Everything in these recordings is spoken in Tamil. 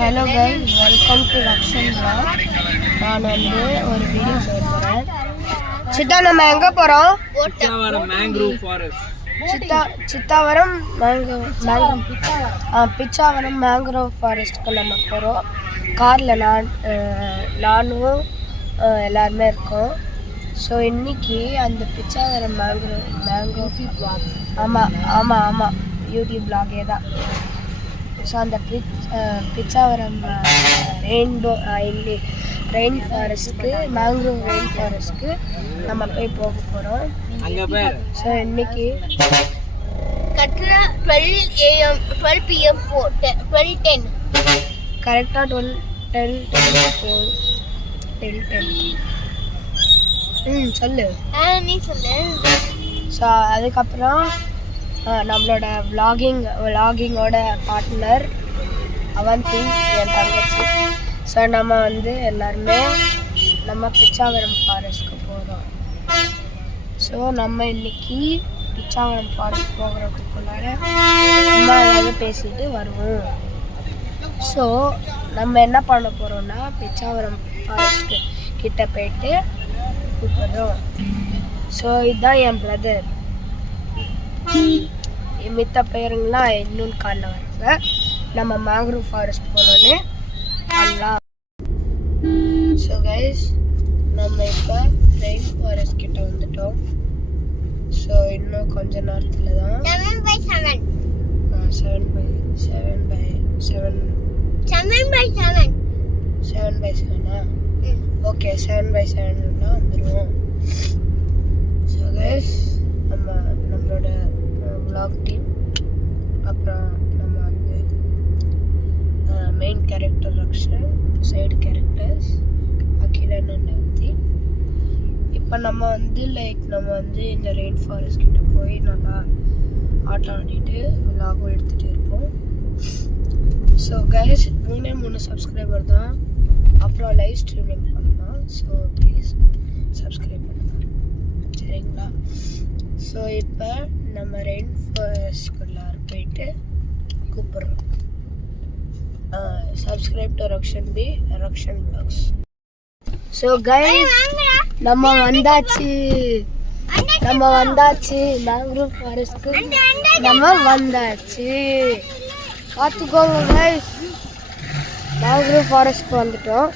Hello guys, welcome to Rakshan Vlog. நான் ஒரு வீடியோ செய்ய போறேன். சித்தா நம்ம எங்க போறோம்? சித்தாவரம் மேங்க்ரோவ் ஃபாரஸ்ட். சித்தாவரம் பிச்சாவரம் மேங்க்ரோவ் ஃபாரஸ்ட்க்கு நம்ம போறோம். கார்ல நானும் எல்லாருமே இருக்கோம். ஸோ இன்னைக்கு அந்த பிச்சாவரம் மேங்க்ரோவ் ஆமாம் யூடியூப் vlog தான். ஸோ அந்த பிச்சாவரம் ரெயின் ஃபாரஸ்ட்க்கு மேங்க்ரோவ் ரெயின் ஃபாரஸ்ட்க்கு நம்ம போக போகிறோம். ஸோ இன்னைக்கு கரெக்டாக 12 சொல்லு நீ சொல்லு. ஸோ அதுக்கப்புறம் நம்மளோட vloggingோட பார்ட்னர் அவந்தி என் தங்கச்சி. ஸோ நம்ம எல்லாருமே நம்ம பிச்சாவரம் ஃபாரஸ்ட்க்கு போகிறோம். ஸோ நம்ம இன்னைக்கு பிச்சாவரம் ஃபாரஸ்ட் போகிறதுக்குள்ளார சும்மா ஏதாவது பேசிட்டு வருவோம். ஸோ நம்ம என்ன பண்ண போகிறோம்னா பிச்சாவரம் ஃபாரஸ்ட்க்கு கிட்ட போயிட்டு கூப்பிடுறோம். ஸோ இதுதான் என் பிரதர். மித்த பேருங்களாம் இன்னொன்று காலில் வராங்க. நம்ம மேங்க்ரோவ் ஃபாரஸ்ட் போனோன்னே பண்ணலாம். ஸோ கைஸ் நம்ம இப்போ ரெயின் ஃபாரஸ்ட் கிட்ட வந்துட்டோம். ஸோ இன்னும் கொஞ்ச நேரத்தில் தான் 7/7 ஓகே 7/7 வந்துடுவோம். ஸோ கைஸ் நம்மளோட vlog டீம், அப்புறம் நம்ம main character Rakshan, side characters Akilan and Avanthi. இப்போ நம்ம இந்த ரெயின் ஃபாரஸ்ட் கிட்ட போய் நல்லா ஆட்டம் ஆடிட்டு vlog-ம் எடுத்துகிட்டு இருப்போம். ஸோ கைஸ் 3 சப்ஸ்கிரைபர் தான், அப்புறம் லைவ் ஸ்ட்ரீமிங் பண்ணலாம். ஸோ ப்ளீஸ் சப்ஸ்கிரைப் பண்ணுங்கள், சரிங்களா? ஸோ இப்போ நம்ம ரெயின் ஃபாரஸ்ட்குள்ளார போயிட்டு கூப்பிட்றோம். Subscribe to Rakshan vlogs. So guys நம்ம வந்தாச்சு மேங்க்ரோவ் ஃபாரஸ்ட்க்கு நம்ம வந்தாச்சு. பார்த்துக்கோங்க கைஸ், மேங்க்ரோவ் ஃபாரஸ்ட்க்கு வந்துட்டோம்.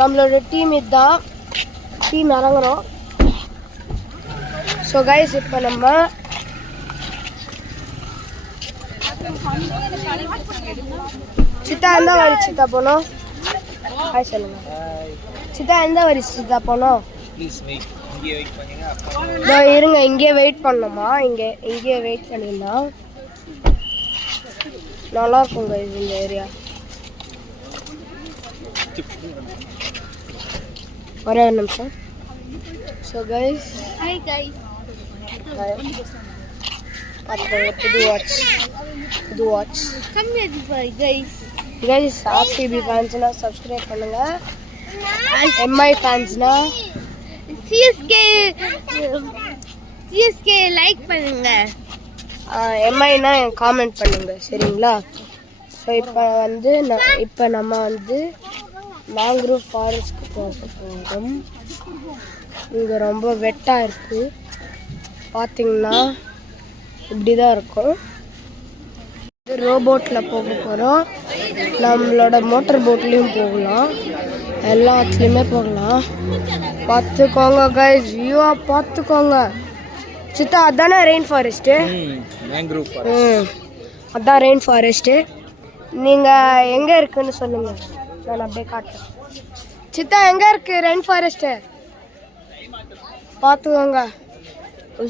நம்மளோட டீம் இதுதான், டீம் இறங்குறோம். ஸோ கைஸ் இப்போ நம்ம சித்தா எந்த வரி சித்தா போனோம்? ஹாய் சொல்லுங்க சித்தா, எந்த வரி சித்தா போனோம்? இருங்க, இங்கே வெயிட் பண்ணோமா? இங்கே வெயிட் பண்ணிடலாம். நல்லா இருக்குங்க இந்த ஏரியா. ஒரே ஒரு நிமிஷம். ஸோ கைஸ் புது வாட்ச் கைஸ். ஆர்சிபி ஃபேன்ஸ்னா சப்ஸ்கிரைப் பண்ணுங்க, எம்ஐ ஃபேன்ஸ்னா சிஎஸ்கே லைக் பண்ணுங்க, எம்ஐனா காமெண்ட் பண்ணுங்க, சரிங்களா? ஸோ இப்போ நம்ம மேங்க்ரோவ் ஃபாரஸ்ட்க்கு போக போகிறோம். இங்கே ரொம்ப வெட்டாக இருக்குது, பார்த்தீங்கன்னா இப்படி தான் இருக்கும். ரோபோட்டில் போக போகிறோம். நம்மளோட மோட்டர் போட்லேயும் போகலாம், எல்லாத்துலேயுமே போகலாம். பார்த்துக்கோங்க கைஸ், வியூவாக பார்த்துக்கோங்க. சித்தா அதானே ரெயின் ஃபாரஸ்ட்டு? அதான் ரெயின் ஃபாரஸ்ட்டு. நீங்கள் எங்கே இருக்குன்னு சொல்லுங்கள், நான் அப்படியே காட்டுறேன். சித்தா எங்கே இருக்குது ரெயின் ஃபாரஸ்ட்டு? பார்த்துக்கோங்க,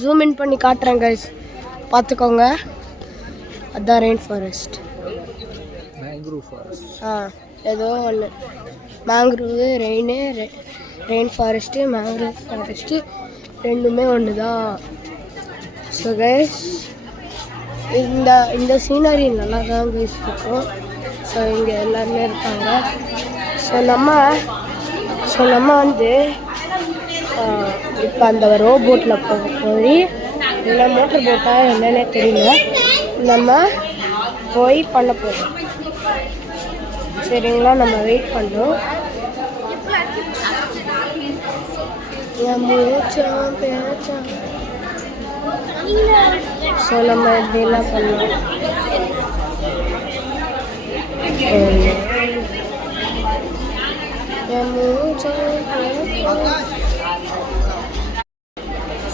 ஜூம் இன் பண்ணி காட்டுறேன் கைஸ், பார்த்துக்கோங்க. அதுதான் ரெயின் ஃபாரஸ்ட். ஏதோ ஒன்று mangrove rain forest mangrove forest ரெண்டுமே ஒன்று தான். ஸோ கைஸ் இந்த சீனரி நல்லா தான் கைஸ் இருக்கும். ஸோ இங்கே எல்லாருமே இருக்காங்க. ஸோ நம்ம இப்போ அந்த ரோபோட்டில் போய் இல்லை மோட்டர் போட்டா என்னன்னே தெரியல. நம்ம போய் பண்ண போகிறோம். சரிங்களா, நம்ம வெயிட் பண்ணோம். ஸோ நம்ம இப்படிலாம் பண்ணோம்.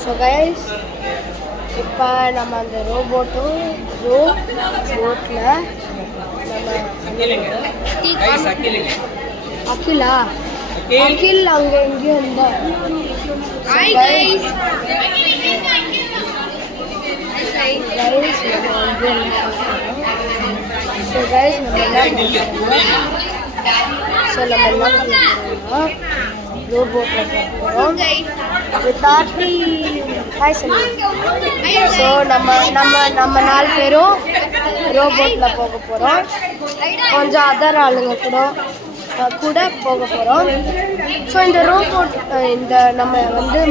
ஸோ கைஸ், இப்போ நம்ம அந்த ரோபோட்டில் நம்ம அகிலா அகில் அங்கே எங்கேயும் இருந்தால். ஸோ கைஸ் நம்ம என்ன பண்ணுறோம்னா ரோபோட்டில் போகிறோம். ஸோ நம்ம 4 பேரும் ரோபோட்டில் போக போகிறோம். கொஞ்சம் அதர் ஆளுங்க கூட போக போகிறோம். ஸோ இந்த ரோபோட் நம்ம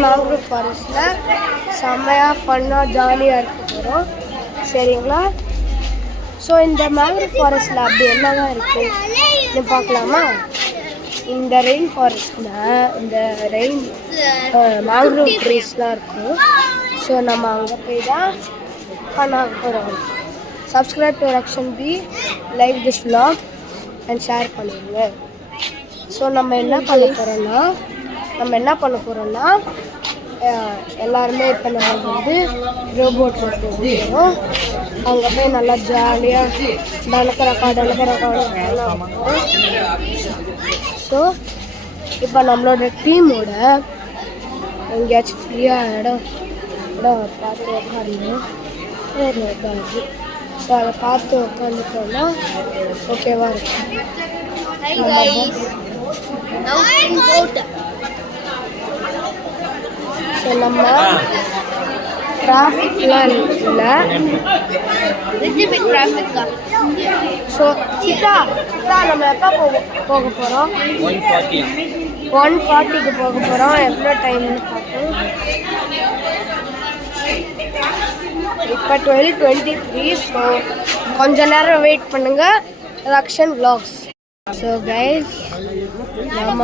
மேங்க்ரோவ் ஃபாரஸ்ட்டில் செம்மையாக ஃபன்னாக ஜாலியாக இருக்க போகிறோம். சரிங்களா? ஸோ இந்த மேங்க்ரோவ் ஃபாரஸ்ட்டில் அப்படி என்னதான் இருக்குது பார்க்கலாமா? இந்த ரெயின் ஃபாரஸ்ட்டில் இந்த மேங்க்ரோவ் ட்ரீஸ்லாம் இருக்கும். ஸோ நம்ம அங்கே போய் தான் பண்ண போகிறோம். Subscribe to Rakshan B, like this vlog and share பண்ணுங்க. ஸோ நம்ம என்ன பண்ண போகிறோம்னா எல்லாருமே இப்போ நம்ம ரோபோட் போகிறோம். அங்கே போய் நல்லா ஜாலியாக டனக்கரக்கா. ஸோ இப்போ நம்மளோட டீமோட எங்கேயாச்சும் ஃப்ரீயாக இடம் பார்த்து உட்காந்து ஸோ அதை பார்த்து உட்காந்துட்டோம்னா ஓகேவா இருக்கும். ஸோ நம்ம டிராஃபிக்லாம் இல்லை. ஸோ சித்தா நம்ம எப்போ போக போகிறோம்? 1:40க்கு போக போகிறோம். எவ்வளோ டைம்னு பார்ப்போம். இப்போ 12:23. ஸோ கொஞ்ச நேரம் வெயிட் பண்ணுங்கள். ரக்ஷன் vlogs. ஸோ கைஸ், நம்ம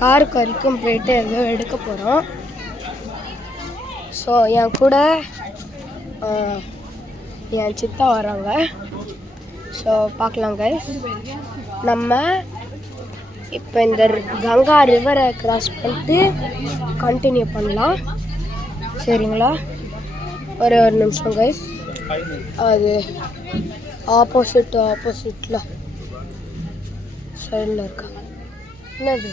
காருக்கு வரைக்கும் போயிட்டு ஏதோ எடுக்க போகிறோம். ஸோ என் கூட என் சித்தா வராங்க. ஸோ பார்க்கலாம் கைஸ். நம்ம இப்போ இந்த கங்கா ரிவரை கிராஸ் பண்ணிட்டு கண்டினியூ பண்ணலாம். சரிங்களா? ஒரு நிமிஷம் கைஸ். அது ஆப்போசிட்டில் சைடில் இருக்கா? என்னது?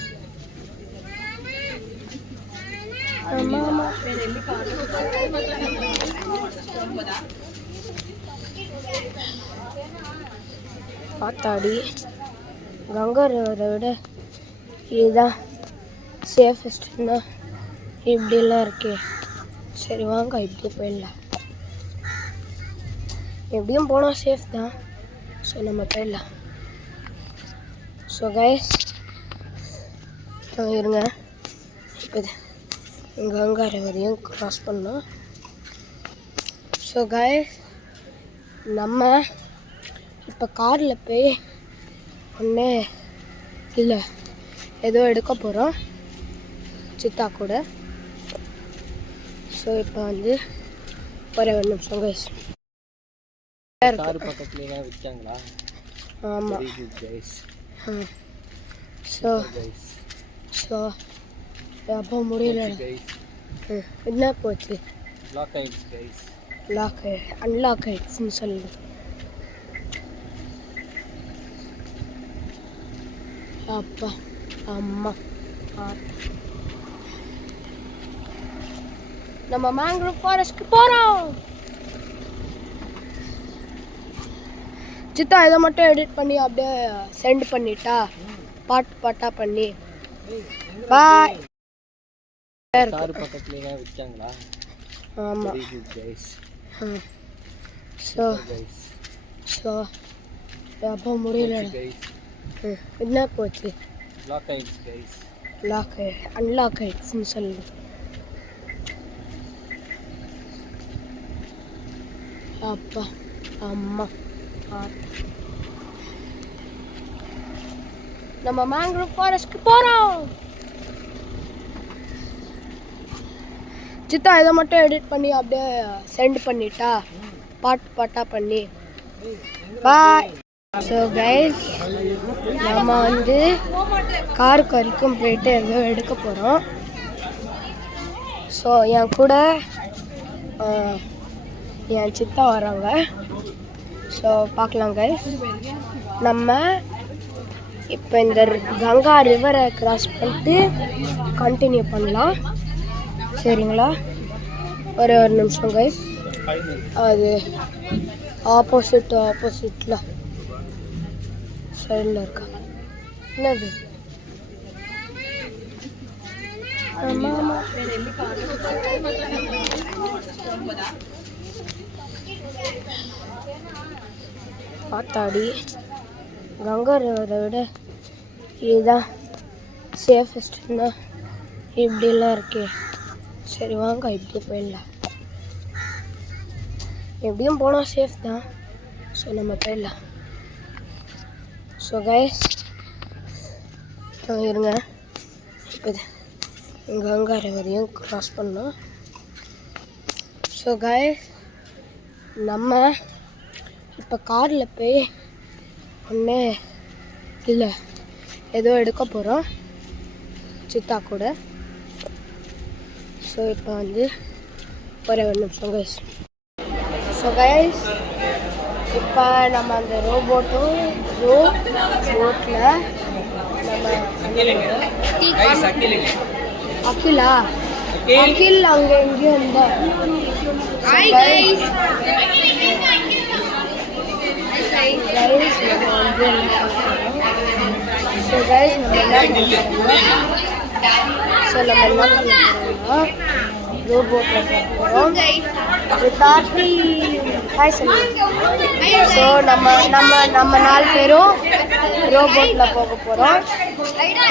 பார்த்தாடி கங்கா ரிவரை விட இதுதான் சேஃபஸ்ட்னா இப்படிலாம் இருக்கே. சரி வாங்க, இப்படி போயிடலாம். எப்படியும் போனால் சேஃப் தான். ஸோ நம்ம போயிடலாம். ஸோ கைஸ் இருங்க, இப்போ கங்கா ரிவரையும் க்ராஸ் பண்ணோம். ஸோ கைஸ், நம்ம இப்போ காரில் போய் ஒன்று இல்லை ஏதோ எடுக்க போகிறோம் சித்தா கூட. ஸோ இப்போ ஒரே ஒரு நிமிஷம் கைஸ். பக்கத்துலேயே விற்காங்களா? ஆமாம். ஸோ அப்போ முடியல. என்ன போச்சு? அன்லாக் ஆயிடுச்சுன்னு சொல்லு. அப்பா அம்மா நம்ம மேங்க்ரோவ் ஃபாரஸ்ட்க்கு போகிறோம். சித்தா இதை மட்டும் எடிட் பண்ணி அப்படியே சென்ட் பண்ணிட்டா, பாட்டா பண்ணி. பாய். பக்கத்துலேயே விற்காங்களா? ஆமாம். ஸோ அப்போ முடியல. என்ன போச்சு? அன்லாக் ஆயிடுச்சுன்னு சொல்லு. அப்பா அம்மா நம்ம மேங்க்ரோவ் ஃபாரஸ்ட்க்கு போறோம். சித்தா இதை மட்டும் எடிட் பண்ணி அப்படியே சென்ட் பண்ணிட்டா பாட்டா பண்ணி. பாய். ஸோ கைஸ், நம்ம வந்து காருக்கு வரைக்கும் போயிட்டு எதோ எடுக்க போகிறோம். ஸோ என் கூட என் சித்தா வராங்க. ஸோ பார்க்கலாம் கைஸ். நம்ம இப்போ இந்த கங்கா ரிவரை கிராஸ் பண்ணிட்டு கண்டினியூ பண்ணலாம். சரிங்களா? ஒரு நிமிஷம் கைஸ். அது ஆப்போசிட்டில் சைடில் இருக்கா என்னது? பார்த்தாடி கங்கா ரிவரை விட இதுதான் சேஃபஸ்ட்னா இப்படிலாம் இருக்கே. சரி வாங்க இப்படி போயிடலாம். எப்படியும் போனால் சேஃப் தான். ஸோ நம்ம போயிடலாம். ஸோ கைஸ் இருங்க, இப்போ கங்கா ரிவரையும் க்ராஸ் பண்ணோம். ஸோ கைஸ், நம்ம இப்போ காரில் போய் ஒன்று இல்லை ஏதோ எடுக்க போகிறோம் சித்தா கூட. ஸோ இப்போ வந்து ஒரே ஒரு நிமிஷம் கைஸ். ஸோ கைஸ், இப்போ நம்ம அந்த ரோபோட்டில் நம்ம அகில் அங்கே எங்கேயும் இருந்தால். ஸோ கைஸ் நம்ம என்ன பண்ணுறோம்னா ரோபோட்டில் போகிறோம். ஸோ நம்ம 4 பேரும் ரோபோட்டில் போக போகிறோம்.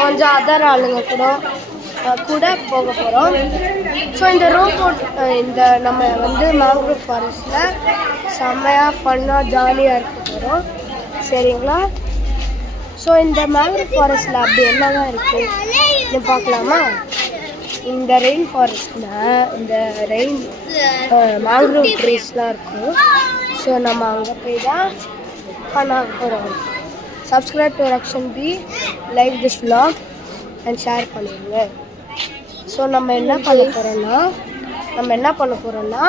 கொஞ்சம் அதர் ஆளுங்க கூட போக போகிறோம். ஸோ இந்த ரோபோட் நம்ம வந்து மேங்க்ரோவ் ஃபாரஸ்ட்டில் செம்மையாக ஃபன்னாக ஜாலியாக இருக்க போகிறோம். சரிங்களா? ஸோ இந்த மேங்க்ரோவ் ஃபாரஸ்ட்டில் அப்படி என்னதான் இருக்குன்னு பார்க்கலாமா? இந்த ரெயின் ஃபாரஸ்ட்டில் இந்த மேங்க்ரோவ் ட்ரீஸ்லாம் இருக்கும். ஸோ நம்ம அங்கே போய் தான் பண்ண போகிறோம். Subscribe to Rakshan B, like this vlog and share பண்ணிடுங்க. ஸோ நம்ம என்ன பண்ண போகிறோன்னா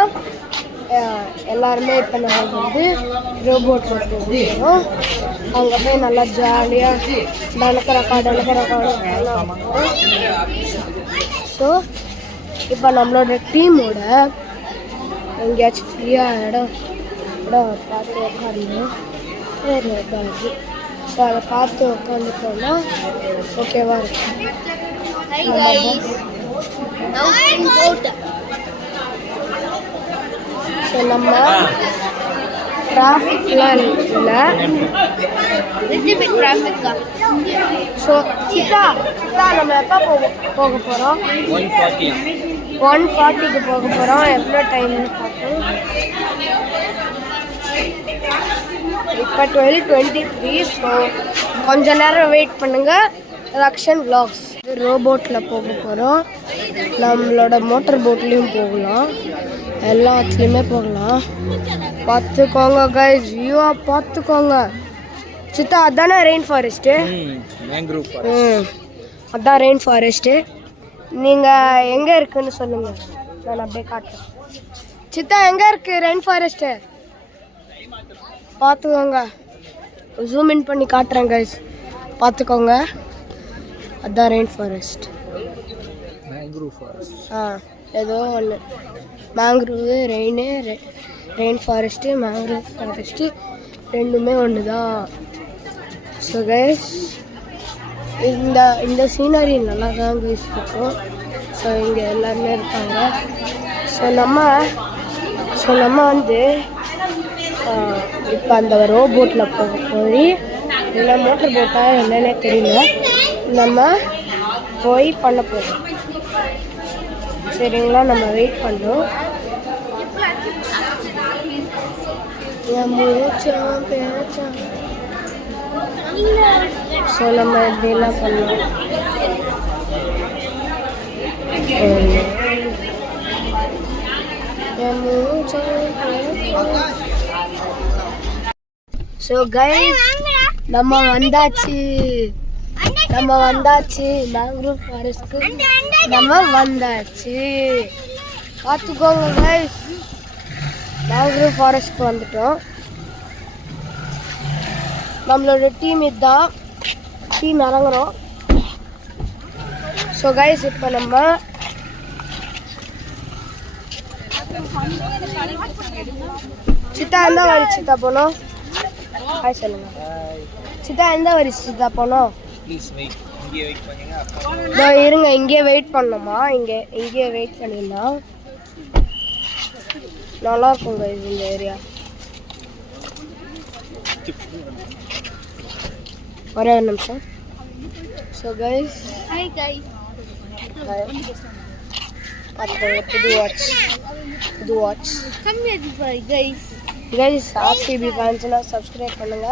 எல்லாருமே இப்போ நாங்கள் வந்து ரோபோட் போகிறோம். அங்கே போய் நல்லா ஜாலியாக நடக்கிறக்கா. ஸோ இப்போ நம்மளோட டீமோட எங்கேயாச்சும் ஃப்ரீயாக இடம் பார்த்து உட்காந்து இருக்காது. ஸோ அதை பார்த்து உட்காந்துட்டோம்னா ஓகேவா இருக்கும். ஸோ நம்ம டிராஃபிக்லாம் இல்லை. ஸோ சித்தா நம்ம எப்போ போக போகிறோம்? 1:40க்கு போக போகிறோம். எவ்வளோ டைம்னு பார்ப்போம். இப்போ 12:23. ஸோ கொஞ்ச நேரம் வெயிட் பண்ணுங்கள். ரக்ஷன் vlogs ரோபோட்டில் போக போகிறோம். நம்மளோட மோட்டர் போட்லேயும் போகலாம், எல்லாத்துலேயுமே போகலாம். பார்த்துக்கோங்க கைஸ், வியூவாக பார்த்துக்கோங்க. சித்தா அதானே ரெயின் ஃபாரஸ்ட்டு? அதான் ரெயின் ஃபாரஸ்ட்டு. நீங்கள் எங்கே இருக்குன்னு சொல்லுங்கள், நான் அப்படியே காட்டுறேன். சித்தா எங்கே இருக்குது ரெயின் ஃபாரஸ்ட்டு? பார்த்துக்கோங்க, ஜூம் இன் பண்ணி காட்டுறேன் கைஸ், பார்த்துக்கோங்க. அதான் ரெயின் ஃபாரஸ்ட். ஏதோ ஒன்று mangrove rain forest mangrove forest ரெண்டுமே ஒன்று தான். ஸோ கைஸ் இந்த சீனரி நல்லா தான் கைஸ் இருக்கும். ஸோ இங்கே எல்லாருமே இருக்காங்க. ஸோ நம்ம வந்து இப்போ அந்த ரோபோட்டில் போய் இல்லை மோட்டர் போட்டா என்னன்னே தெரியல, நம்ம போய் பண்ண போகிறோம். சரிங்களா? நம்ம வெயிட் பண்ணோம். என் மூச்சம் பேச்சம். ஸோ நம்ம இப்படிலாம் பண்ணலாம். ஸோ கைஸ் நம்ம வந்தாச்சு மேங்க்ரோவ் ஃபாரஸ்ட்க்கு நம்ம வந்தாச்சு. பார்த்துக்கோங்க கைஸ், மேங்க்ரோவ் ஃபாரஸ்ட்க்கு வந்துட்டோம். நம்மளோட டீம் இதுதான், டீம் இறங்குறோம். ஸோ கைஸ் இப்போ நம்ம சித்தா எந்த வரி சித்தா போனோம்? ஹாய் சொல்லுங்க. சித்தா எந்த வரி சித்தா போனோம்? இருங்க, இங்கே வெயிட் பண்ணோமா? இங்கே வெயிட் பண்ணிடலாம். நல்லா இருக்கும் கைஸ் இந்த ஏரியா. ஒரே ஒரு நிமிஷம். So guys Hi guys. புது watch. Come here guys. Guys RCB ஃபேன்ஸ்னா சப்ஸ்கிரைப் பண்ணுங்க.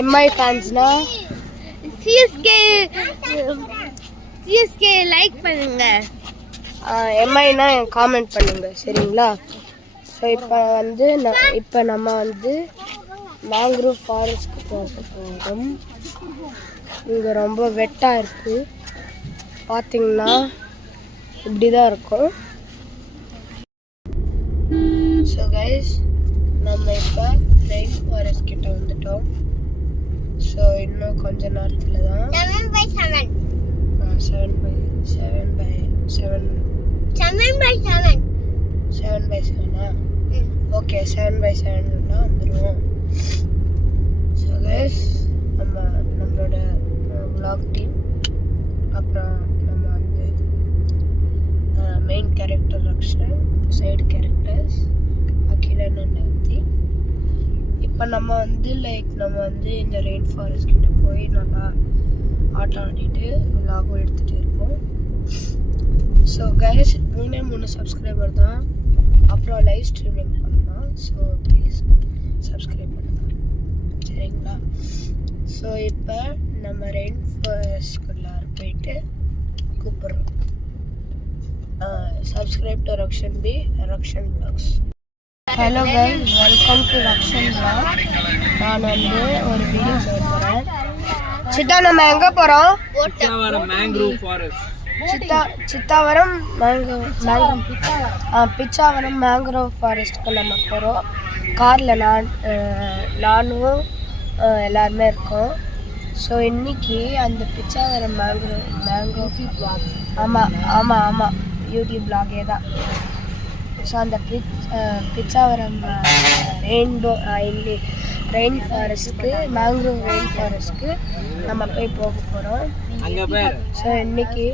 எம்ஐ ஃபேன்ஸ்னா சிஎஸ்கே லைக் பண்ணுங்க. எம்ஐனா காமெண்ட் பண்ணுங்க, சரிங்களா? ஸோ இப்போ நம்ம வந்து மேங்க்ரோவ் ஃபாரஸ்ட்க்கு போக போகிறோம். இங்கே ரொம்ப வெட்டாக இருக்குது, பார்த்தீங்கன்னா இப்படி தான் இருக்கும். ஸோ கைஸ் நம்ம இப்போ ரெயின் ஃபாரஸ்ட் கிட்ட வந்துட்டோம். ஸோ இன்னும் கொஞ்ச நேரத்தில் தான் 7/7 ஓகே 7/7 வந்துடுவோம். ஸோ கைஸ் நம்மளோட vlog டீம், அப்புறம் நம்ம வந்து main character Rakshan, side characters Akilan and Nandi. இப்போ நம்ம வந்து இந்த ரெயின் ஃபாரஸ்ட் கிட்ட போய் நல்லா ஆட்டம் ஆடிட்டு vlog-ம் எடுத்துகிட்டு இருப்போம். ஸோ கைஸ் 3 சப்ஸ்கிரைபர் தான், அப்புறம் லைவ் ஸ்ட்ரீமிங் பண்ணலாம். ஸோ ப்ளீஸ் சப்ஸ்கிரைப் பண்ணுங்கள், சரிங்களா? ஸோ இப்போ நம்ம ரெயின் ஃபாரஸ்ட்குள்ளார போயிட்டு கூப்பிட்றோம். Subscribe to Rakshan vlogs. Hello guys, welcome to Rakshan vlog. நான் வந்து ஒரு வீடியோ செய்ய போகிறேன். சித்தா நம்ம எங்கே போகிறோம்? சித்தாவரம் பிச்சாவரம் மேங்க்ரோவ் ஃபாரஸ்ட்க்கு நம்ம போகிறோம். காரில் நானும் எல்லாருமே இருக்கோம். ஸோ இன்னைக்கு அந்த பிச்சாவரம் மேங்க்ரோவ் ஆமாம் யூடியூப் பிளாகே தான். ஸோ அந்த பிச்சாவரம் ரெயின் ஃபாரஸ்ட்க்கு மேங்க்ரோவ் ரெயின் ஃபாரஸ்ட்க்கு நம்ம போக போகிறோம். ஸோ இன்னைக்கு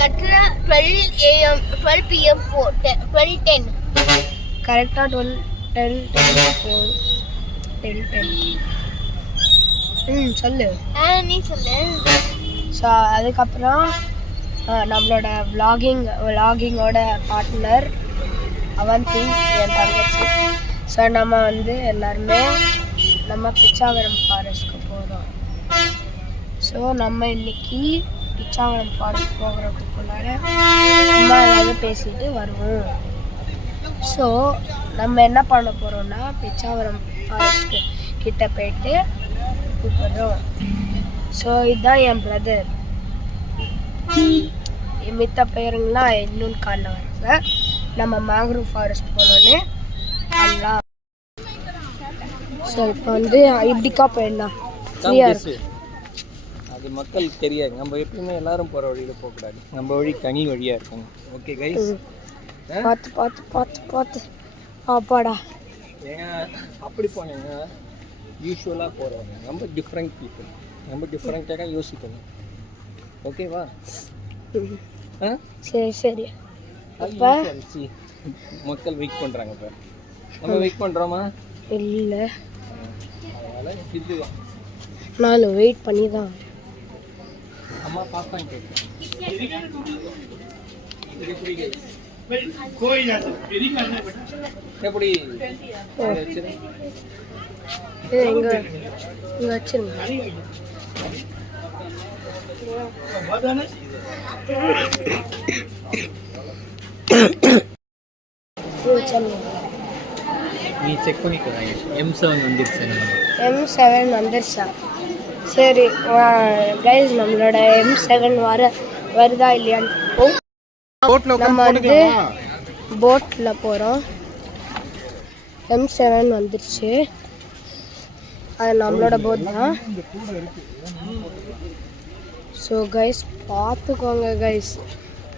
கரெக்டாக 12 கரெக்டாக 12:10 சொல்லு. நீ சொல்லு. ஸோ அதுக்கப்புறம் நம்மளோட vlogging-ஓட பார்ட்னர் அவந்தி, என் தங்கச்சி. ஸோ நம்ம வந்து எல்லாருமே நம்ம பிச்சாவரம் ஃபாரஸ்ட்க்கு போகிறோம். ஸோ நம்ம இன்னைக்கு பிச்சாவரம் ஃபாரஸ்ட் போகிறதுக்குள்ளார சும்மா ஏதாவது பேசிட்டு வருவோம். ஸோ நம்ம என்ன பண்ண போகிறோம்னா பிச்சாவரம் ஃபாரஸ்ட் கிட்ட போயிட்டு கூப்பிடுறோம். ஸோ இதுதான் என் பிரதர். மித்த பேருங்களாம் இன்னொன்று காலில் வராங்க. நம்ம மேங்க்ரோவ் ஃபாரஸ்ட் போனோன்னே பண்ணலாம். ஸோ இப்போ வந்து இப்படிக்கா போயிடலாம், ஃப்ரீயாக இருக்கு. அது மக்களுக்கு தெரியாது. நம்ம எப்பயுமே எல்லாரும் போகிற வழியில் போகக்கூடாது, நம்ம வழி தனி வழியாக இருக்கும். ஓகே கைஸ், பார்த்து அப்பாடா. ஏங்க அப்படி போனீங்க யூஸ்வலாக போகிறவங்க நம்ம டிஃப்ரெண்ட் பீப்புள், நம்ம டிஃப்ரெண்ட்டாக யோசிக்கணும். ஓகேவா? சரி. இப்போ மக்கள் வெயிட் பண்ணுறாங்க. இப்போ நம்ம வெயிட் பண்ணுறோமா? இல்லை, அதனால் இதுதான் நான் வெயிட் பண்ணி தான். அம்மா பாப்பான்னு கேட்குறேன். எப்படி இது இங்க வச்சிருங்க. நீ செக் பண்ணிக்கோ. M7 வந்துருச்சு. M7 வந்துருச்சா? சரி கைஸ், நம்மளோட M7 வருதா இல்லையான்னு நம்ம வந்து போட்டில் போகிறோம். M7 வந்துருச்சு. அது நம்மளோட போட் தான். ஸோ கைஸ்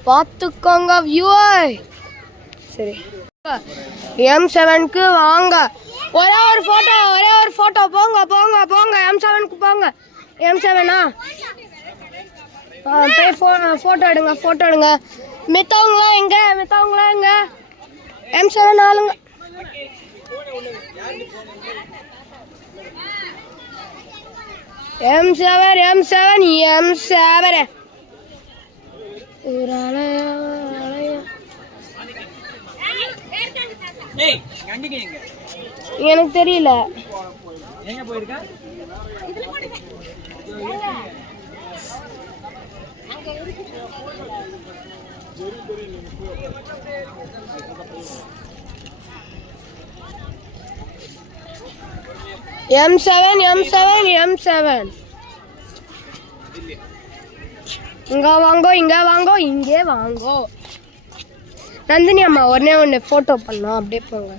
பார்த்துக்கோங்க வியூவர். சரி, M7க்கு வாங்க. ஒரே ஒரு ஃபோட்டோ போங்க. M7க்கு போங்க. M7ஆ போய் ஃபோட்டோ எடுங்க. மித்தவங்களாம் எங்க? M7 ஆளுங்க. M7 ஒரு எனக்கு தெரியல. எங்க போயிருக்க? M7 இங்க வாங்கோ. நந்தினி அம்மா ஒண்ணு போட்டோ பண்ணோம். அப்படியே போங்க.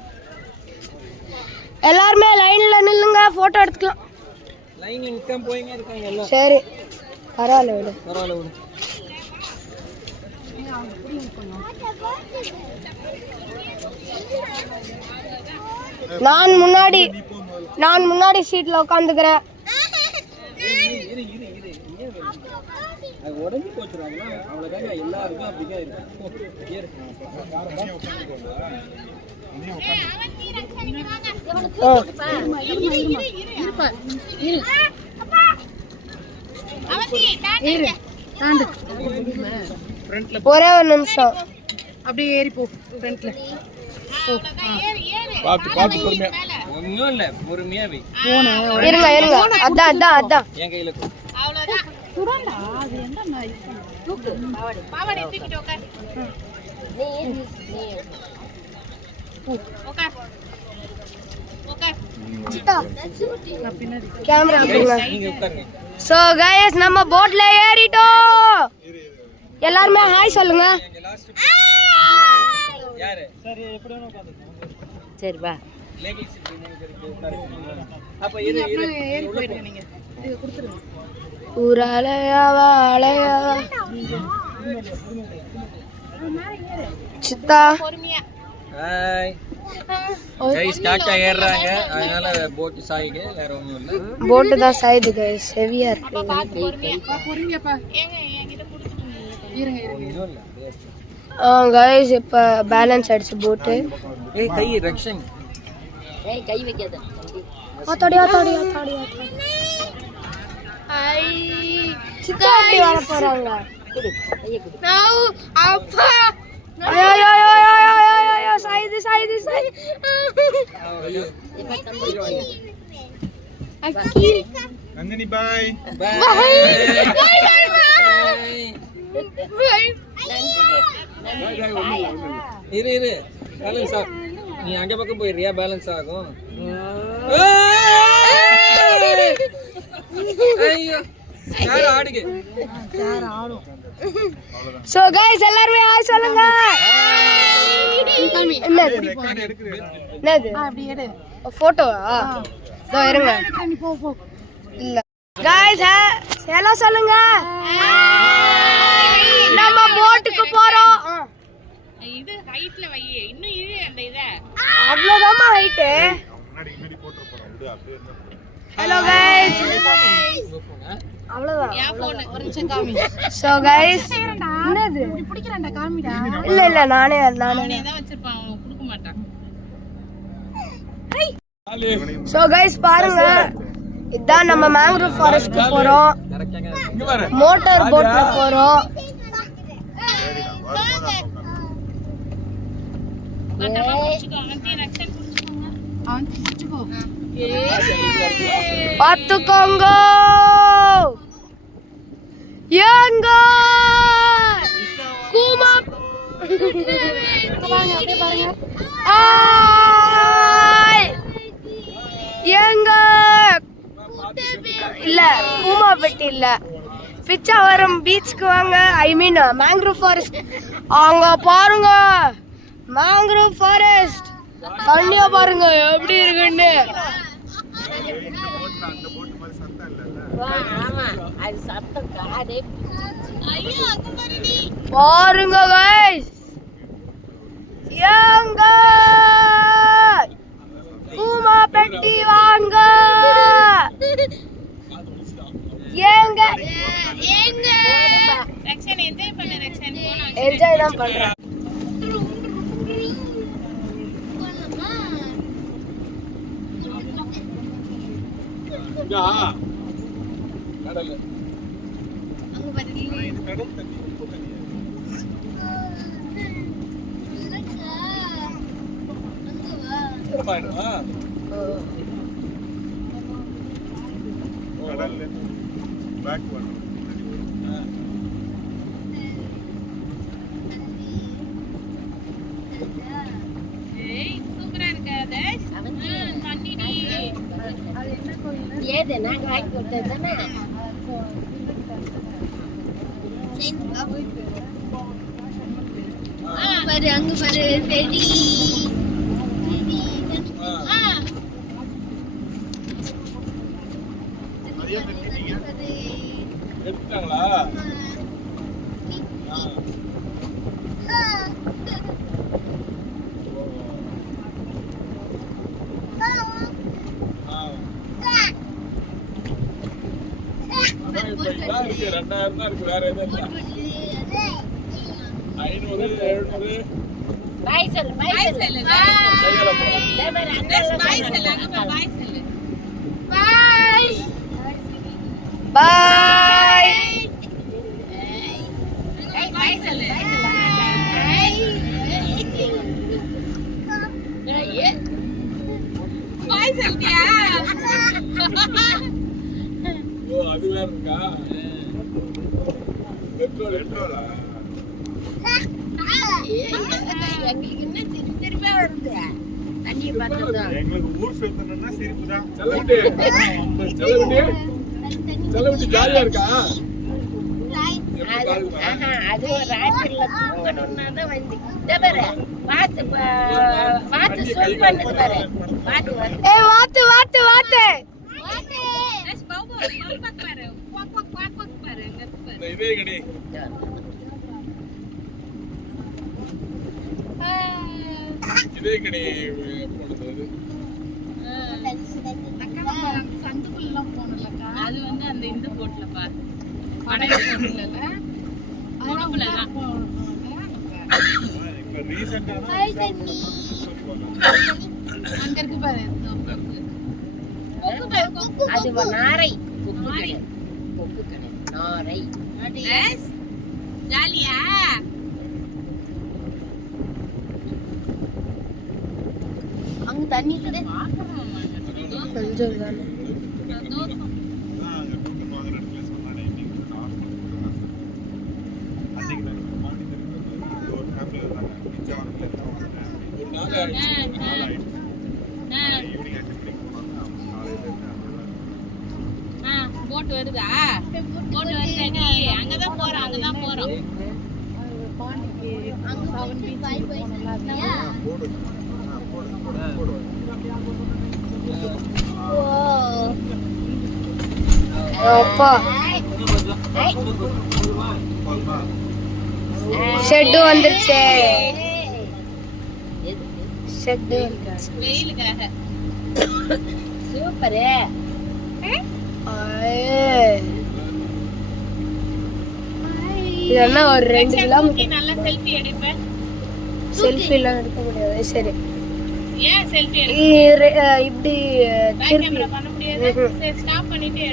எல்லாருமே லைன்ல நில்லுங்க, போட்டோ எடுத்துக்கலாம். லைன் இன்கம் போயிங்க இருக்காங்க எல்லாம். சரி, பரவாயில்ல விடு. நான் முன்னாடி சீட்ல உட்காந்துக்கிறேன். உடம்பு போச்சுறாங்க. அவ்வளவுதாங்க, எல்லாருக்கும் அப்படிதான் இருக்கு. ஒரே ஒரு நிமிஷம் அப்படியே ஏறி போ. ஃப்ரண்ட்ல பாத்து பொறுமையா. ஒண்ணும் இல்ல, பொறுமையா வை. இருங்க. அதான் என் கையில கொடு. அவ்வளவுதான். சுடண்டா அது என்ன தூக்கு. பாவாடை தூக்கிட்டு உட்கார். கேமரா நீங்க உட்காருங்க. சோ गाइस, நம்ம போட்ல ஏறிட்டோம். எல்லாரும் ஹாய் சொல்லுங்க. யாரு? சரி, எப்படி வேணா உட்காருங்க. சரி வா. லேடிஸ் இருக்கு உட்காருங்க. அப்ப ஏறி போயிடுங்க நீங்க. இது கொடுத்துருங்க. ஊராலயாவா அலையாவா சித்தா. ஹாய் गाइस, காக்கா ஏறுறாங்க. அதனால போட் சாயிங்க, வேற ஒண்ணும் இல்ல. போட் தான் சாயுது गाइस, ஹெவியா இருக்கு. பொறுமையாப்பா. என்கிட்ட ஒண்ணும் இல்ல. गाइस இப்ப பேலன்ஸ் ஆயிடுச்சு போட். ஏய் கை ரக்ஷன். ஏய் கை வைக்காத. ஆத்தாடி. ஐ சித்தா அப்படி வர போறாங்க. நௌ அப்பா. ஐயோ சாயுது. அக்கீல் நந்தினி பாய். இரு பேலன்ஸ் ஆகும். நீ அங்க பக்கம் போயிடுறியா? பேலன்ஸ் ஆகும். ஐயோ யார் ஆடுங்க. சோ गाइस, எல்லாரும் ஹாய் சொல்லுங்க. என்னது? அப்படி எடு. போட்டோவா? இதோ இருங்க. நீ போ. இல்ல गाइस, ஹலோ சொல்லுங்க. நம்ம போட்டுக்கு போறோம். இது ஹைட்ல வை. இன்னும் இழு அந்த இத. அவ்வளவுதான் ஹைட். முன்னாடி போட்டு போறோம். விடு, அப்படியே இருந்தா போதும். ஹலோ गाइस, அவ்வளவுதான். யா போன் ஒரு நிமிஷம் காமி. சோ गाइस, என்னது? இப்படி பிடிக்கறடா காமிடா. இல்ல நானே தான் வச்சிருப்பான், அவன் கொடுக்க மாட்டான். சோ गाइस பாருங்க, இதான் நம்ம மேங்க்ரோவ் ஃபாரஸ்ட்க்கு போறோம். இங்க பாரு. மோட்டார் போட்ல போறோம். பத்திரமா பிடிச்சுக்கோ. அவன் ரக்ஷன் பிடிச்சுக்கோங்க. அவன் பிடிச்சிக்கோ. பார்த்துக்கோங்க. ஏங்க கூமா ஏங்க இல்ல கூமாப்பட்டி இல்ல பிச்சாவரம் பீச்சுக்கு வாங்க. ஐ மீன் மேங்க்ரோவ் ஃபாரஸ்ட். அங்க பாருங்க மேங்க்ரோவ் ஃபாரஸ்ட். தண்ணியா பாருங்க எப்படி இருக்குன்னு. பாருங்க guys. ஏங்க கூமாப்பட்டி வாங்க. ஏங்க ரக்ஷன் என்ஜாய் பண்ணு. ரக்ஷன் போனா என்ஜாய் தான் பண்றேன். கடல்ல பேக் வரும். ஏய் சூப்பரா இருக்கு தேஷ். தண்ணிடி. ஏது நாங்க ஆக்கி கொடுத்தது தானே. பாரு அங்க பாரு செடி. எடுத்துட்டாங்களா? இப்ப இதான் இருக்கு. 2000 தான் இருக்கு. வேற எதுவும் இல்ல. 500 700 பாய் சொல்லு. பாய் சொல்லு. கையால போலாம். தேஷ் பாய் சொல்லு. அங்க பாய் சொல்லு. பாய். பாய் சொல்லு. பாய் சொல்லியா? ஓ அது வேற இருக்கா? பெட்ரோலா? எங்களுக்கு என்ன திரும்ப வருது தண்ணியை பார்த்தா. எங்களுக்கு ஊர் சுத்தணும்னா சிரிப்பு தான். செலவிட்டு ஜாலியா இருக்கா? அது ஒரு ராத்திரில தூங்கணும்னா தான் வந்து பார்த்து சூட் பண்ணுது பாரு. ஏய் வாத்து வாத்து வாத்து. தேஷ் பாபு பாக் பாரு. பாக் பாரு. அங்க பாரு. இதே கடி. இதே கடி போடுறது. சந்துக்குள்ள போனலக்கா. அது வந்து அந்த இந்த போட்ல பாரு. படகு போட்ல. உடம்புல தான். இப்ப ரீசன்ட்டா அங்க இருக்கு பாரு. அது நாரை. கொக்கு கடை. நாரை. தேஷ் ஜாலியா? அங்க தண்ணி கூட கொஞ்சம் தானே. அங்க கூட்டம் வாங்குற இடத்துல சொன்னானே இன்னைக்கு அன்னைக்கு நான் பாண்டிச்சேரி ஒரு ஃபேமிலி வந்தாங்க. பிச்சாவரத்துல இருந்தாங்க. ஒரு நாள் ஆயிடுச்சு. ஈவினிங் ஆக்டிவிட்டி போனாங்க. அவங்க காலையில இருந்து போட் வருதா? போட் வருதாடி? அங்கதான் போறோம். போடு. போடு. அப்பா ஷெட் வந்துருச்சு. ஷெட் வெயிலுக்காக. சூப்பரு. இதெல்லாம் ஒரு 2 கிலோமீட்டர். நல்லா செல்ஃபி எடுப்பேன். செல்ஃபி எல்லாம் எடுக்க முடியாது. சரி ஏன் செல்ஃபி இப்படி கேமரா பண்ண முடியாது. சரி ஸ்டாப் பண்ணிட்டு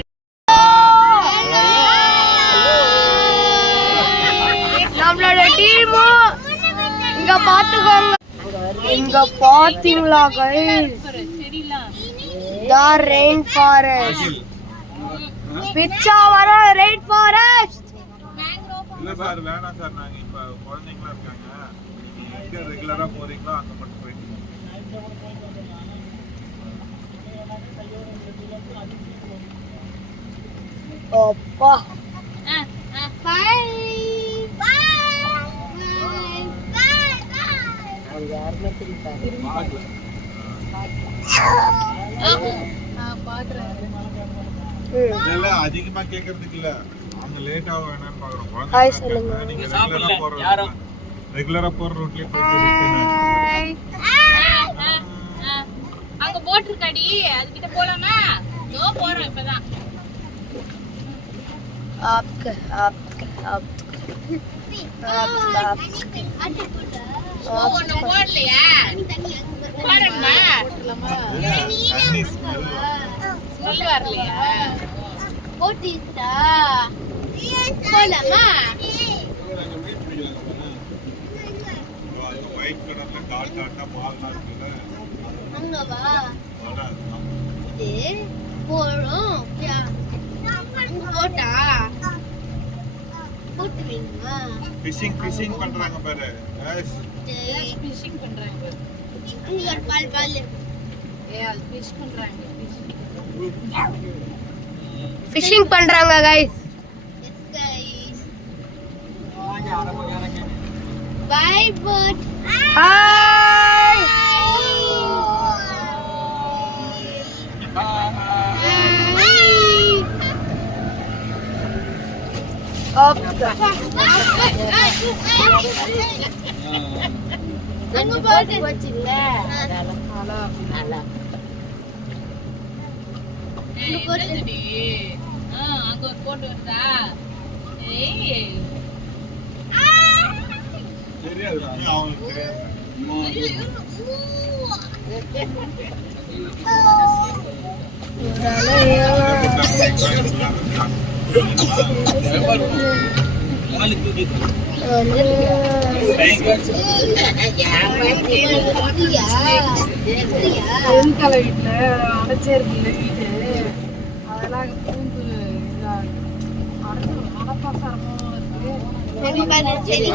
நம்மளோட டீமும் இங்க பாத்துக்கோங்க. இங்க பாத்தீங்களா guys? செடிலாம் The rainforest. பிச்சாவர rainforest. இல்ல சார் வேணாம் சார், நாங்க இப்ப குழந்தைங்களா இருக்காங்க, நீங்க எங்க ரெகுலரா போறீங்களோ அங்க மட்டும் போயிட்டு அப்பா இதெல்லாம் அதிகமா கேக்குறதுக்கு இல்ல, அவங்க லேட் ஆக வேணாம்னு பாக்குறோம். ஹாய் குழந்தைங்களா சொல்லுங்க. இருக்காங்க, நீங்க ரெகுலரா போற ரூட்லயே போயிட்டு அங்க போட்டிருக்காடி, அதுகிட்ட போலாமா? இதோ போறோம் இப்பதான். आपका आपका आपका ஒண்ணு போடலையா? போறோமா? தண்ணி ஸ்மெல் ஸ்மெல் வரலையா? போட்டிட்டா போலாமா? ஒயிட் கலர்ல டாட் டாட்டா மால்லாம் இருக்குல்ல, அங்க வா. அதான் இது போறோம். போட்டா போட்டு வைங்கம்மா. ஃபிஷிங் பண்றாங்க பாரு. எஸ் ஃபிஷிங் பண்றாங்க. அங்க ஒரு பால் அது ஃபிஷ் பண்றாங்க. ஃபிஷிங் பண்றாங்க guys. Bye bird. Hi. அங்க போட்டு வச்சில்ல. என்னடி? அங்க ஒரு போட்டு வருதா? ஏய் தெரியாது, அவங்களுக்கு தெரியாது. பெருந்தலை வீட்டுல அடைச்சே இருக்குல்ல வீடு, அதெல்லாம் பூந்து அடப்பாசாரமும் இருக்கு. சரி பாரு சரி.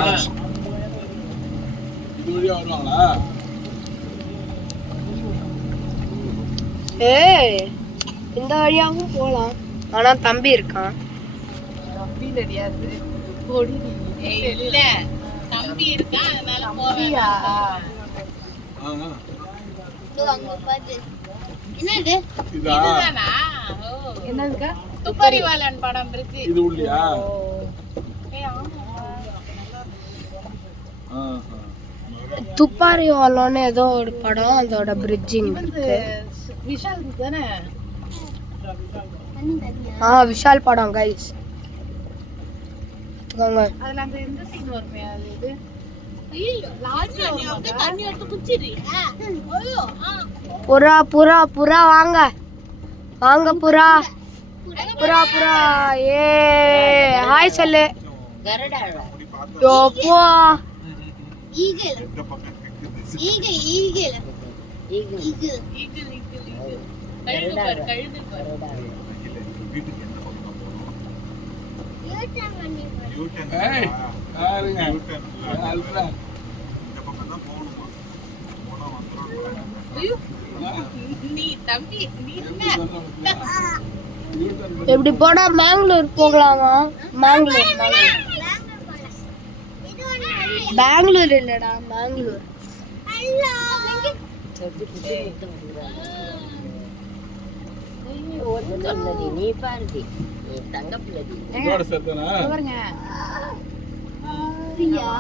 ஏய் இந்த வழியாவும் போலாம், ஆனா தம்பி இருக்கான். தம்பி தெரியாது. இல்ல தம்பி இருக்கான், அதனால போவியா? அங்க பாரு. என்னது? இதுதானா? என்னதுக்கா? துப்பறிவாளன் படம் இருக்கு. இது உள்ளியா? ஏய், ஆமா. துப்பாரி வாழோன்னு ஏதோ ஒரு படம், அதோட பிரிட்ஜிங் இருக்கு. விஷால் தானே? விஷால் படம் கைஸ். அதுல அந்த எந்த சீன் வருமே அது இது? ஐயோ லாஸ்ட்ல நீ அப்படியே தண்ணி எடுத்து குச்சிடுறியா? ஐயோ புறா புறா புறா வாங்க வாங்க புறா புறா புறா. ஏ ஹாய் சொல்லு. யோப்பா ஈகிள் இந்த பக்கம் கேக்குது. Eagle eagle eagle eagle eagle கழுகு பாரு, கழுகு பாரு. வீட்டுக்கு எந்த பக்கம் போகணும்? யூட்டர்ன் பண்ணி யூட்டர்ன் ஏய், பாருங்க. யூட்டர்ன் இந்த பக்கம் தான் போகணுமா? போனா வந்துடும். ஐயோ நீ தம்பி நீ என்ன? இப்படி போனா மேங்களூர் போகலாமா? மேங்களூர் மேங்களூர் பெங்களூர் இல்லடா மேங்களூர். நீ பாருடி, நீ தங்க பிள்ளை. இதோட சேர்த்தானா? பாருங்க. ஐயா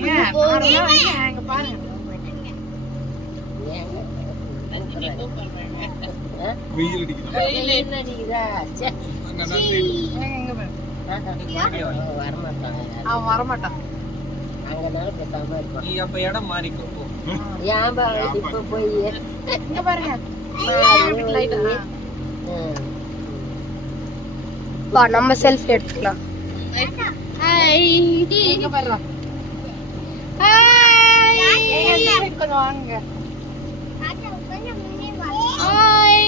இங்க பாருங்க. வெயில் அடிக்குது. அங்க தான் அவன் வரமாட்டான். நீ அப்ப இடம் மாறிக்கோ போ. இங்க பாருங்க. லைட் வா நம்ம செல்ஃபி எடுத்துக்கலாம். ஹாய் எங்க பாரு ஹாய் கொஞ்சம் வாங்க ஹாய்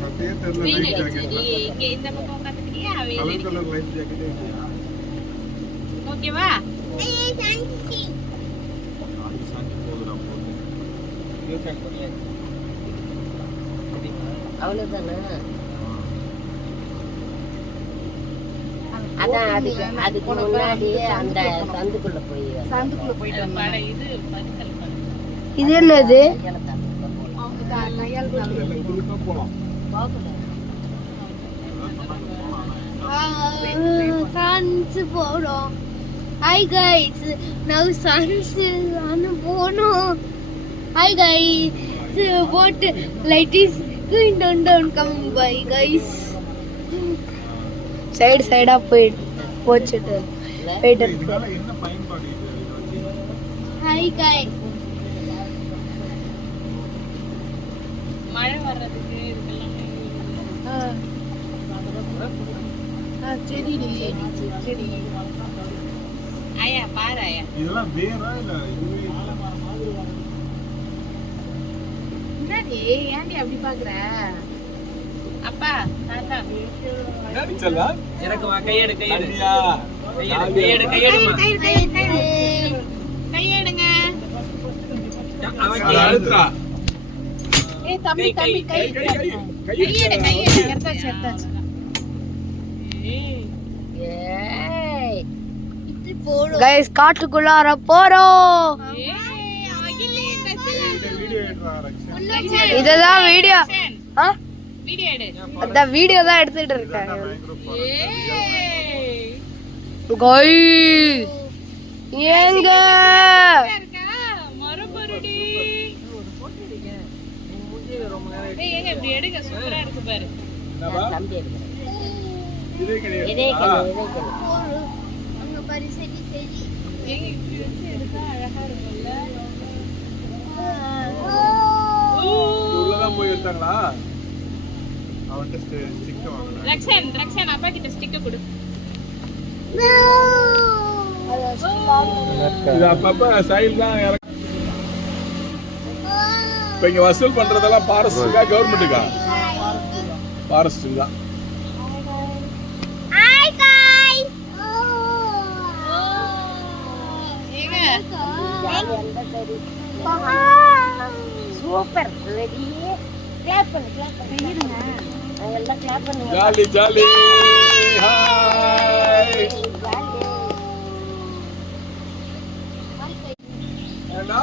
சத்தியே தெரியல லைட் ஜாக்கெட் இங்க இந்த பக்கம் உட்கார்ந்துக்கிறியா கலர் கலர் லைட் ஜாக்கெட் ஓகேவா அது சாஞ்சி போகுதுடா போகுது அவ்வளவுதானே அதான் அதுக்கு முன்னாடியே அந்த சந்துக்குள்ள போயிட்டு பட இது பரிசல் பண்ணு இது என்னது எல்லாம் குறுக்கா போலாம் சன்ஸ் போறோம் ஹாய் கைஸ் நான் சன்ஸ் போனோம் hi guys boat light is going down coming by guys சைடா போயிட்டு இருக்கு இதனால என்ன பயன்பாடு இது ஹாய் கைஸ் மழை வர்றதுக்கு இதுக்கெல்லாம் செடி ஆயா பாரு ஆயா இதெல்லாம் வேறா இல்ல இதுவே என்னடி ஏன்டி அப்படி பாக்குற அப்பா தாத்தா என்னடி செல்லா எனக்கு கையெடு ஐயா கையெடுங்க அவன் அழுத்ரா ஏய் தம்பி கை கையெடு எடுத்தாச்சு ஏய் இப்படி போறோம் கைஸ் காட்டுக்குள்ளார போறோம் ஏய் அகிலே கச்சல வீடியோ எடுறா ரக்ஷன் இததான் வீடியோ வீடியோ எடு அந்த வீடியோ தான் எடுத்துட்டு இருக்காங்க ஏய் கைஸ் ஏங்க இருக்கா மரபருடி ஏய் ஏங்க இப்படி எடுங்க சூப்பரா இருக்கு பாரு என்னவா தம்பி எடுக்கிறேன் இதே கிடையாது இதே கிடையாது அங்க பாரு சரி ஏங்க இப்படி வச்சு எடுத்தா அழகா இருக்கும்ல உள்ளதான் போய் எடுத்தாங்களா அவன்கிட்ட ஸ்டிக் வாங்கலாம் ரக்ஷன் அப்பா கிட்ட ஸ்டிக்க கொடு இது அப்பப்ப சைல் தான் இப்ப இங்க வசூல் பண்றதெல்லாம் ஃபாரஸ்ட்டுக்கா கவர்மெண்ட்டுக்கா ஃபாரஸ்ட்டுக்கு தான் ஹாய் गाइस ஏங்க சூப்பர் ரெடி கிளாப் பண்ணு எல்லாம் கிளாப் பண்ணுங்க ஜாலி ஜாலி ஹாய் ஏண்டா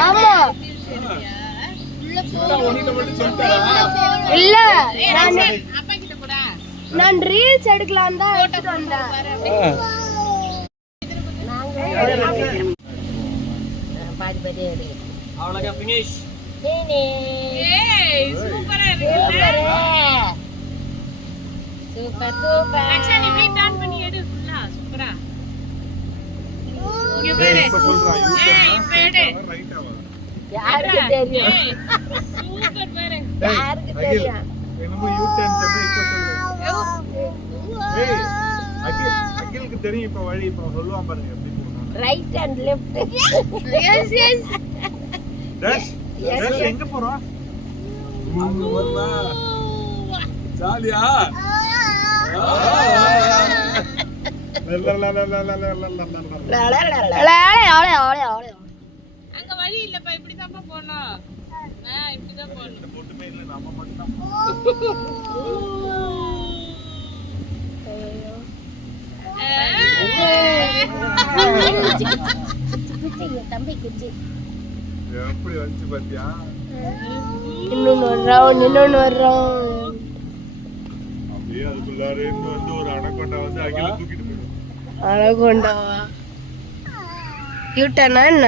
ஆமா இல்ல அப்பா கிட்ட போடா நான் ரீல்ஸ் எடுக்கலாம் தான் எடுத்துட்டு வந்தேன் பாதி பாதி எடு அவ்வளோதான் ஃபினிஷ் ஏய் சூப்பரா இருக்குல்ல சூப்பர் சூப்பர் ரக்ஷன் இப்படி டர்ன் பண்ணி எடு ஃபுல்லா சூப்பரா இங்க பாரு இப்ப சொல்றா ஏய் இப்ப எடு ரைட்டா வா யாருக்கு தெரியும் ஏய் சூப்பர் பாரு யாருக்கு தெரியும் என்னமோ யூ டர்ன் சொன்னா இப்ப சொல்லு ஏய் அகிலுக்கு தெரியும் இப்ப வழி இப்ப சொல்லுவான் பாருங்க எப்படி போகணும் right and left S S dash dash எங்க போறோம் அங்க வரவா ஜாலியா அங்க வழி இல்லப்பா இப்படி தான் போணும் இப்படி தான் போணும் போட்டுமே இல்ல நாம மட்டும் தம்பி குச்சி எப்படி வந்துச்சு பாத்தியா இன்னொன்னு வர்றோம் அப்படியே அதுக்குள்ளார இருந்து வந்து ஒரு அணக்கொண்டா வந்து அகில தூக்கிட்டு போயிடும் அழகொண்டாவா யூட்டனா என்ன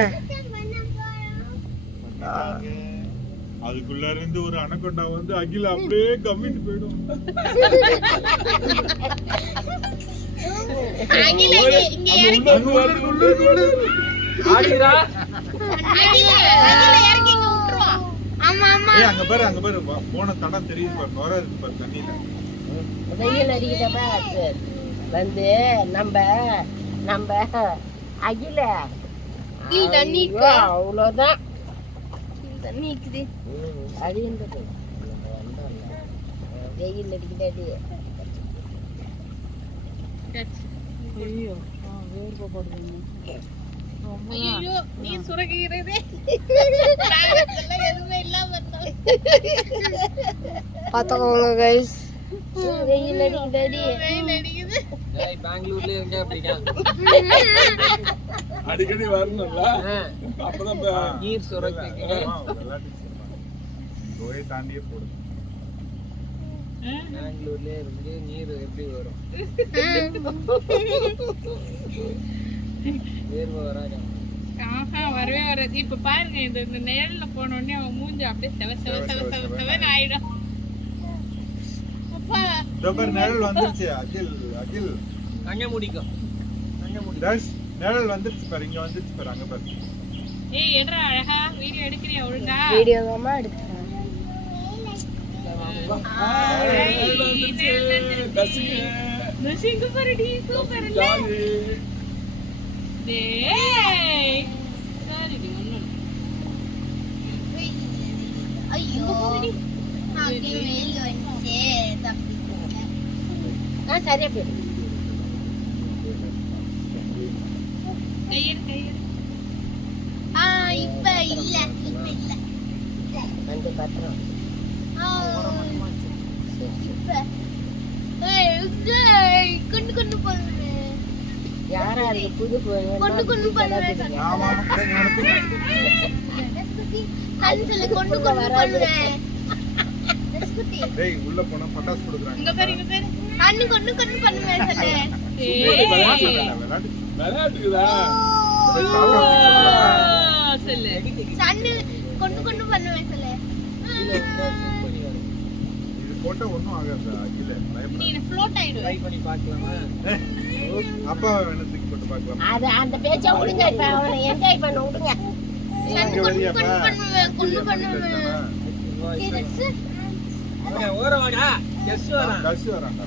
அதுக்குள்ளார இருந்து ஒரு அணக்கொண்டா வந்து அகில அப்படியே கம்மிட்டு போயிடும் இங்க ஆடிரா இறங்கி இங்க விட்டுருவோம் ஆமா ஆமா ஏய் அங்க பாரு போன தடம் தெரியுது பாரு நுர இருக்கு பாரு தண்ணியில வெயில் அடிக்கிறப்ப வந்து நம்ம அகில தண்ணி அவ்வளோதான் தண்ணி இருக்குது. அடிந்தது வெயில் அடிக்குதாடி ஐயோ நீ சுரக்கிறதே எதுவுமே இல்லாம பார்த்துக்கோங்க கைஸ். வெயில் அடிக்குதாடி வெயில் அடிக்குது. பெங்களூர்ல எங்க அப்படிங்க அடிக்கடி வரணும்ல அப்பதான் நீர் சுரக்கு கோயை தாண்டியே போடுது பெங்களூர்ல இருந்து நீர் எப்படி வரும்? வேர்வை வராது. ஆஹா வரவே வராது. இப்ப பாருங்க இந்த நேர்ல போன உடனே அவன் மூஞ்சி அப்படியே செவன்னு ஆயிடும். அப்பா இதோ பாரு நிழல் வந்துருச்சு அகில் கண்ண முடிக்கும் தர்ஷ் நிழல் வந்துருச்சு பாரு இங்க வந்துருச்சு பாரு அங்க பாரு ஏய் எடுறா அழகா வீடியோ எடுக்கிறியா ஒழுங்கா? வீடியோ தாமா எடுக்கிறேன். நசிங்க பாருடி சூப்பர் இல்ல? டேய் சரிடி ஒண்ணு ஐயோ அப்படியே வெயில் வந்துச்சு சரியா போயிடும் கையெடு இப்ப இல்ல வந்து பத்திரம் கொண்டு போடுறேன். யாரா இருக்கு புது கொண்டு பண்ணுவேன். ஆமா கொண்டு பண்ணுவேன். டேய் உள்ள போனா பட்டாசு கொடுக்குறாங்க இங்க பாரு அண்ணு கொண்டு பண்ணுவேன் சொல்லு. விளையாட்டுக்குதா சொல்லு அண்ணு கொண்டு பண்ணுவேன் சொல்லு. இது போட்டா ஒண்ணும் ஆகாது அகில நீ ஃப்ளோட் ஆயிடுவே. ட்ரை பண்ணி பார்க்கலாமா? அப்பா வேணும் தூக்கி போட்டு பார்க்கலாம் அது அந்த பேச்ச விடுங்க இப்ப அவனை என்ஜாய் பண்ண விடுங்க கொண்டு பண்ணுவேன். ஓரம் வாடா கெஸ் வரான் கசி வரான்டா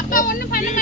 அப்பா ஒண்ணும் பண்ண